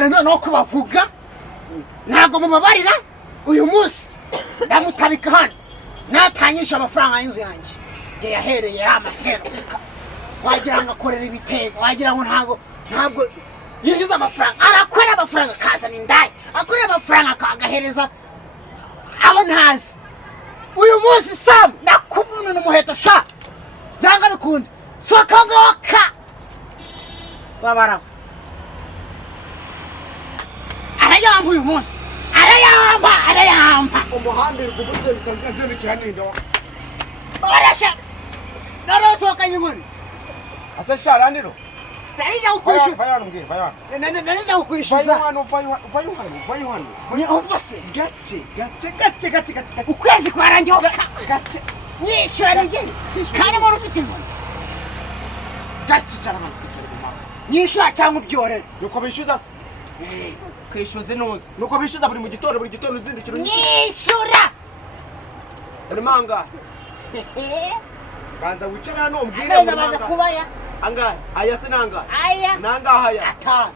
dore no kubavuga ntago mubabarira uyu munsi ndamutabika hano natanyisha amafaranga y'inzu yanjye nge yahereye amahero wagira ngo akorera ibitego wagira ngo ntabwo yinjiza amafaranga arakora amafaranga kazana indaya akorera amafaranga akagahereza abo ntazi uyu munsi Sam nakubuna n'umuheto sha byanga bikunda soka ngoka babara arayamba uyu munsi arayamba umuhanda rwubuze bitazanye cyanindo barasha narosoka nyumuni asa sharaniro Narija ukwishyura vayano mbwira vayano narija ukwishyuza vayano ni ovose gace ukwezi kwarangiye gace nyishyura nigeni kandi mu rufite inkoni gace cyane kwicara mu maka nyishyura cyangwa ubyorere nuko bishyuza se kwishyuza inoze nuko bishyuza buri gitondo uzindi kintu nyishyura manga banza wicara hano umbwire ameza baza kubaya angahe aya se nanga aya nanga haya atanu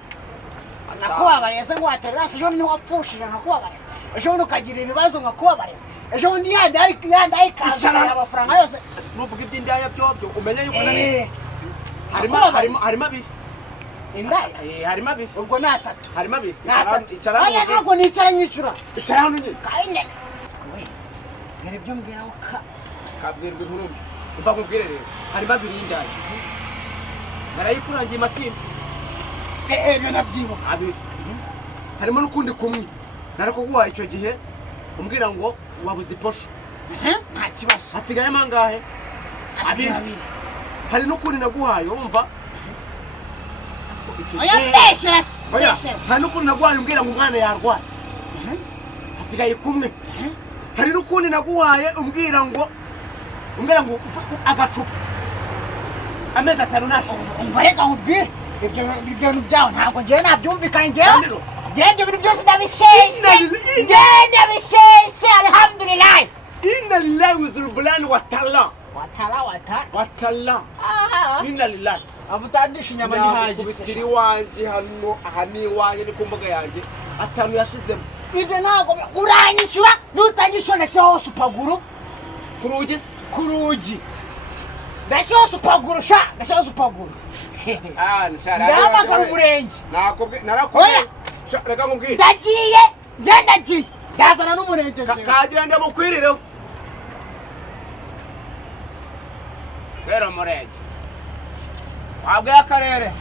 nakubabariye se ngo waterase ejo ni wapfushije nkakubabariye ejo nukagira ibibazo nkakubabariye ejo ndi yandi kaza amafaranga yose nuvuga iby'indaya byobyo umenye yuko nani harimo abiri indaya harimo abiri ubwo ni atatu harimo abiri icara aya ntabwo nicara nyicura icara hano nyine kayine ngere byo mbwira kabwirwa inkuru umva nkubwire rero harimo abiri y'indaya barayikurangiye matimba ibyo nabyibuka abiri harimo n'ukundi kumwe narakuguha icyo gihe umbwira ngo wabuze iposho nta kibazo hasigayemo angahe abiri hari n'ukundi naguhaye wumva oya mbeshyira se hari n'ukundi naguhaye umbwira ngo umwana yarwaye hasigaye kumwe hari n'ukundi naguhaye umbwira ngo agacupa amezi 5 nashize umva reka nkubwire ibyo bintu byawe ntabwo ngewe nabyumvikanye ngewe ibyo bintu byose ndabisheshe alhamdulillah inna lillahi wazulbulani watala inna lillahi avutandisha inyama nihagise kubitiri wanje hano ahani wanje ni kumbuga yanjye 5 yashizemo ibyo ntabwo uranyishyura nutanyishyura nashyiraho supaguru kurugi ndashyiraho supaguru sha ndashyiraho supaguru ndahamagara umurenge narakubwiye reka nkubwire ndagiye ndazana n'umurenge kagira ndamukwirireho rero murenge wabwiye akarere